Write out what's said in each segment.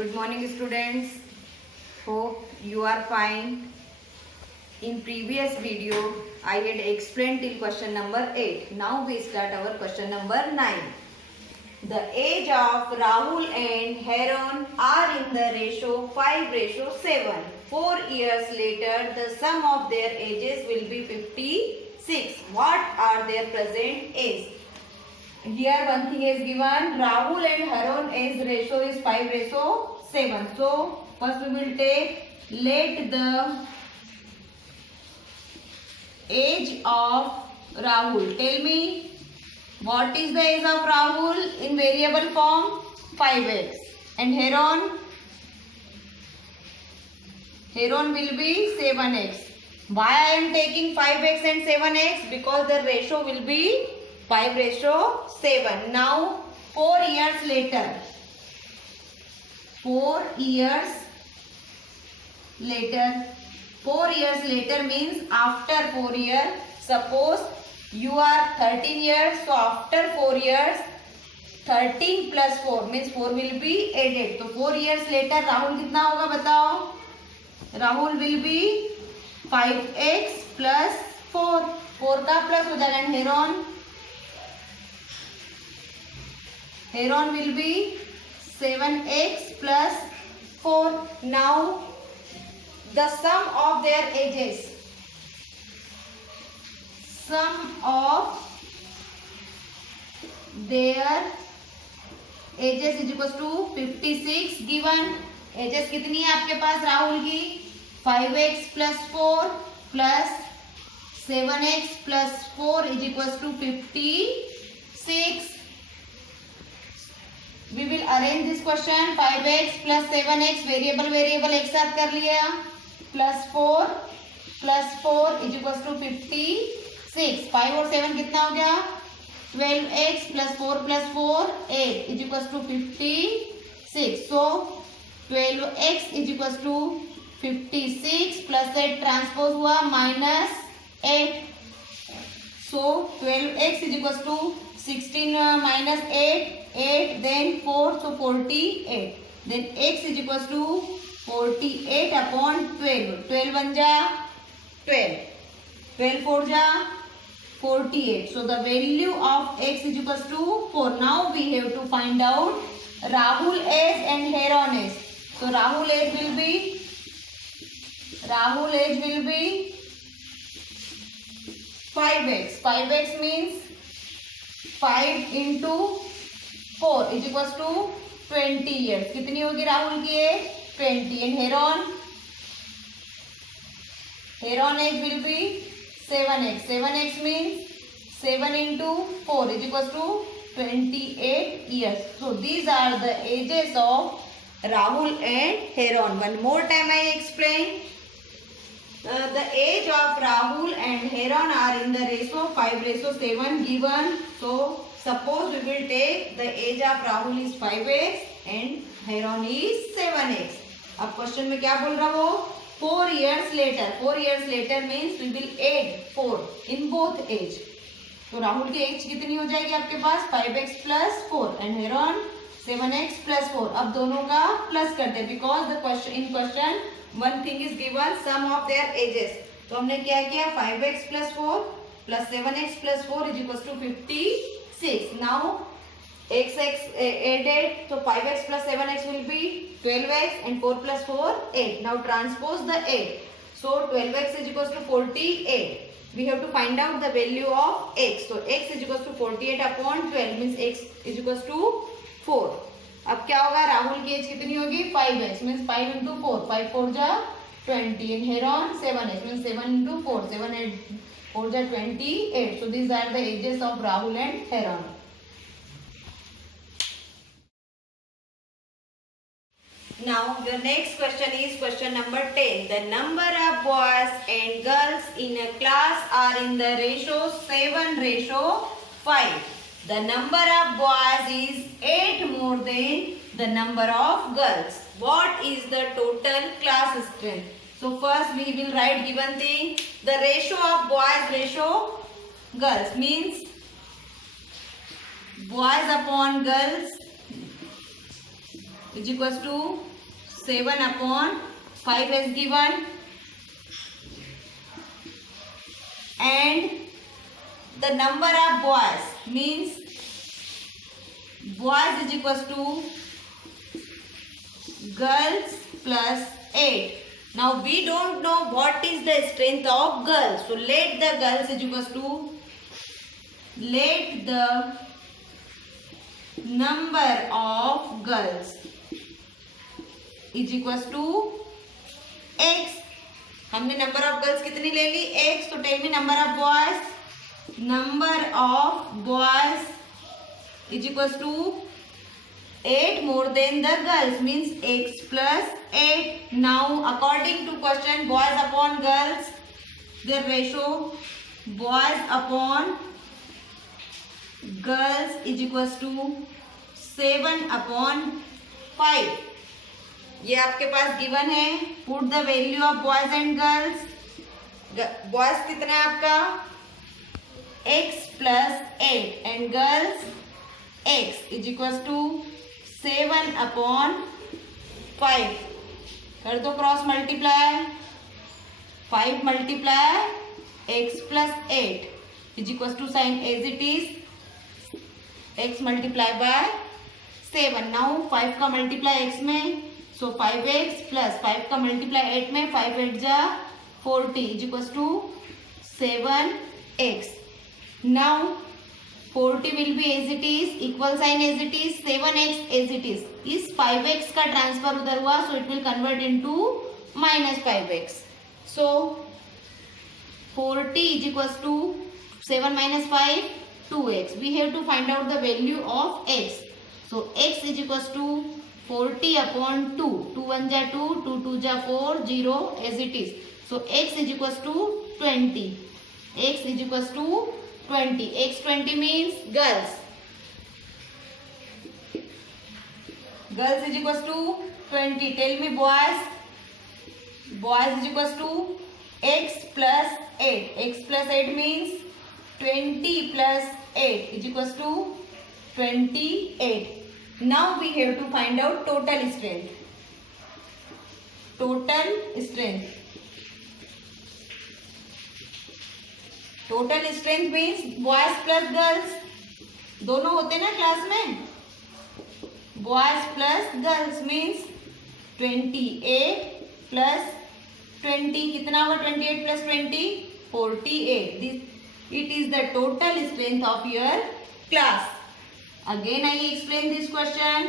Good morning, students. Hope you are fine. In previous video, I had explained till question number 8. Now we start our question number 9. The age of Rahul and Heron are in the ratio 5:7. 4 years later, the sum of their ages will be 56. What are their present age? Here one thing is given. Rahul and Heron age ratio is 5:7. So first we will take let the age of Rahul. Tell me what is the age of Rahul in variable form? 5x. And Heron? Heron will be 7x. Why I am taking 5x and 7x? Because the ratio will be 5:7. Now 4 years later. 4 years later. 4 years later means after 4 years. Suppose you are 13 years. So after 4 years, 13 plus 4 means 4 will be added. तो 4 years later Rahul कितना होगा बताओ? Rahul will be 5x plus 4. 4 का plus हो जाएगा. And Heron will be 7x plus 4. Now the sum of their ages. Sum of their ages is equals to 56. Given ages कितनी है आपके पास राहुल की? 5x plus 4 plus 7x plus 4 is equals to 56. We will arrange this question. 5x plus 7x variable एक साथ कर लिया. plus 4 is equals to 56. 5 और 7 कितना हो गया? 12x plus 4 plus 4 8 is equals to 56. So 12x is equals to 56 plus 8 transpose हुआ -8. So 12x is equals to 16 minus 8 then 4 so 48. Then x is equals to 48 upon 12. 12 1 जा 12. 12 4 जा 48. So the value of x is equals to 4. Now we have to find out Rahul age and Heron age. So Rahul age will be 5x. 5x means 5 into 4 is equals to 20 years. कितनी होगी राहुल की as? 20. And Heron age will be 7x. 7x means 7 into 4 is equals to 28 years. So these are the ages of Rahul and Heron. One more time I explain. The age of Rahul and Heron are in the ratio 5:7 given. So suppose we will take the age of Rahul is 5x and Heron is 7x. अब question में क्या बोल रहा हो? 4 years later. 4 years later means we will add 4 in both age. तो राहुल की as कितनी हो जाएगी आपके पास? 5x plus 4 and Heron 7x plus 4. अब दोनों का प्लस करते हैं because the question in question one thing is given sum of their ages. तो हमने क्या किया? 5x plus 4 plus 7x plus 4 is equals to 56. Now x added, so 5x plus 7x will be 12x and 4 plus 4 8. Now transpose the 8. So 12x is equals to 48. We have to find out the value of x. So x is equals to 48 upon 12 means x is equals to 4. अब क्या होगा? राहुल की as कितनी होगी? 5x means 5 into 4. 5 4 जा 20. And Heron 7x means 7 into 4. 7 8 4 जा 28. So these are the ages of Rahul and Heron. Now the next question is question number 10. The number of boys and girls in a class are in the ratio 7:5. The number of boys is 8 more than the number of girls. What is the total class strength? So first we will write given thing. The ratio of boys ratio girls means boys upon girls is equal to 7/5 as given, and the number of boys means boys is equal to girls plus 8. Now we don't know what is the strength of girls, so let the girls is equal to, let the number of girls is equal to x. हमने number of girls कितनी ले ली? x. तो tell me number of boys. Number of boys is equal to 8 more than the girls means x plus 8. Now according to question, boys upon girls, their ratio boys upon girls is equal to 7/5. ये आपके पास given है. Put the value of boys and girls. Boys कितना है आपका? x plus 8 and girls x is equal to 7/5. कर दो cross multiply. 5 multiply x plus 8 is equal to sign as it is x multiply by 7. Now 5 का multiply x में, so 5x plus 5 का multiply 8 में, 5 8 जा 40 is equal to 7x. Now 40 will be as it is, equal sign as it is, 7x as it is. इस 5x का transfer उधर हुआ, so it will convert into -5x. So 40 is equal to 7 minus 5, 2x. We have to find out the value of x. So x is equal to 40/2. 2 1 जा 2, 2 2 जा 4, 0 as it is. So x is equal to 20. X is equal to 20. X 20 means girls. Girls is equal to 20. Tell me boys. Boys is equal to x plus 8. X plus 8 means 20 plus 8 is equal to 28. Now we have to find out total strength. Total strength. Total strength means boys plus girls. दोनों होते ना class में. Boys plus girls means 28 plus 20. कितना होगा 28 plus 20? 48. It is the total strength of your class. Again I explain this question.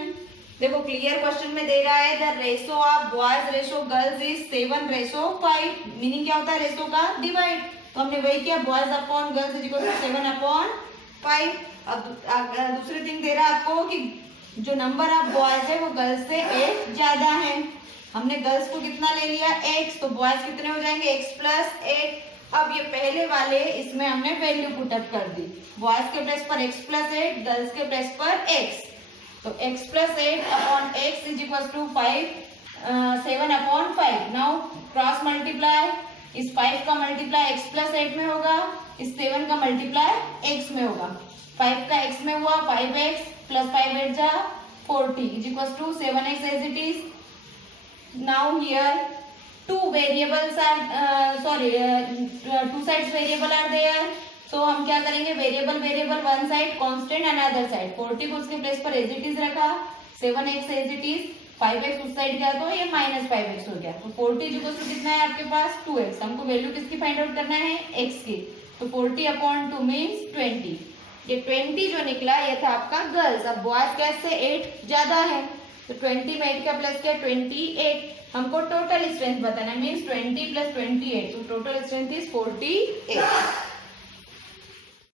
देखो clear question में दे रहा है the ratio of boys ratio girls is 7/5. Meaning क्या होता है रेशो का? डिवाइड. तो हमने वही किया, boys upon girls is equal to 7/5. अब दूसरी थिंग दे रहा है आपको कि जो नंबर ऑफ बॉयज है वो गर्ल्स से 8 ज्यादा है. हमने गर्ल्स को कितना ले लिया? x. तो बॉयज कितने हो जाएंगे? x plus 8. अब ये पहले वाले इसमें हमने वैल्यू पुटअप कर दी. बॉयज के प्लेस पर x plus 8, गर्ल्स के प्लेस पर x. तो x plus 8 upon x is equal to 7/5. Now cross multiply. इस 5 का मल्टीप्लाई x plus 8 में होगा, इस 7 का मल्टीप्लाई x में होगा. 5 का x में हुआ 5x plus 5 8 जा 40 is equal to 7x as it is. Now here two variables are two sides variable are there. So हम क्या करेंगे? Variable one side, constant another side. 40 को उसके प्लेस पर एज इट इज रखा, 7x as it is, 5x उस side गया तो ये -5x हो गया. तो 40 इक्वल टू कितना है आपके पास? 2x. हमको वैल्यू किसकी फाइंड आउट करना है? x की. तो 40/2 मीन्स 20. ये 20 जो निकला ये था आपका गर्ल्स. अब बॉयज कैसे 8 ज्यादा है, तो 20 में 8 का प्लस क्या? 28. हमको टोटल स्ट्रेंथ बताना मीन्स 20 + 28. तो टोटल स्ट्रेंथ इज 48.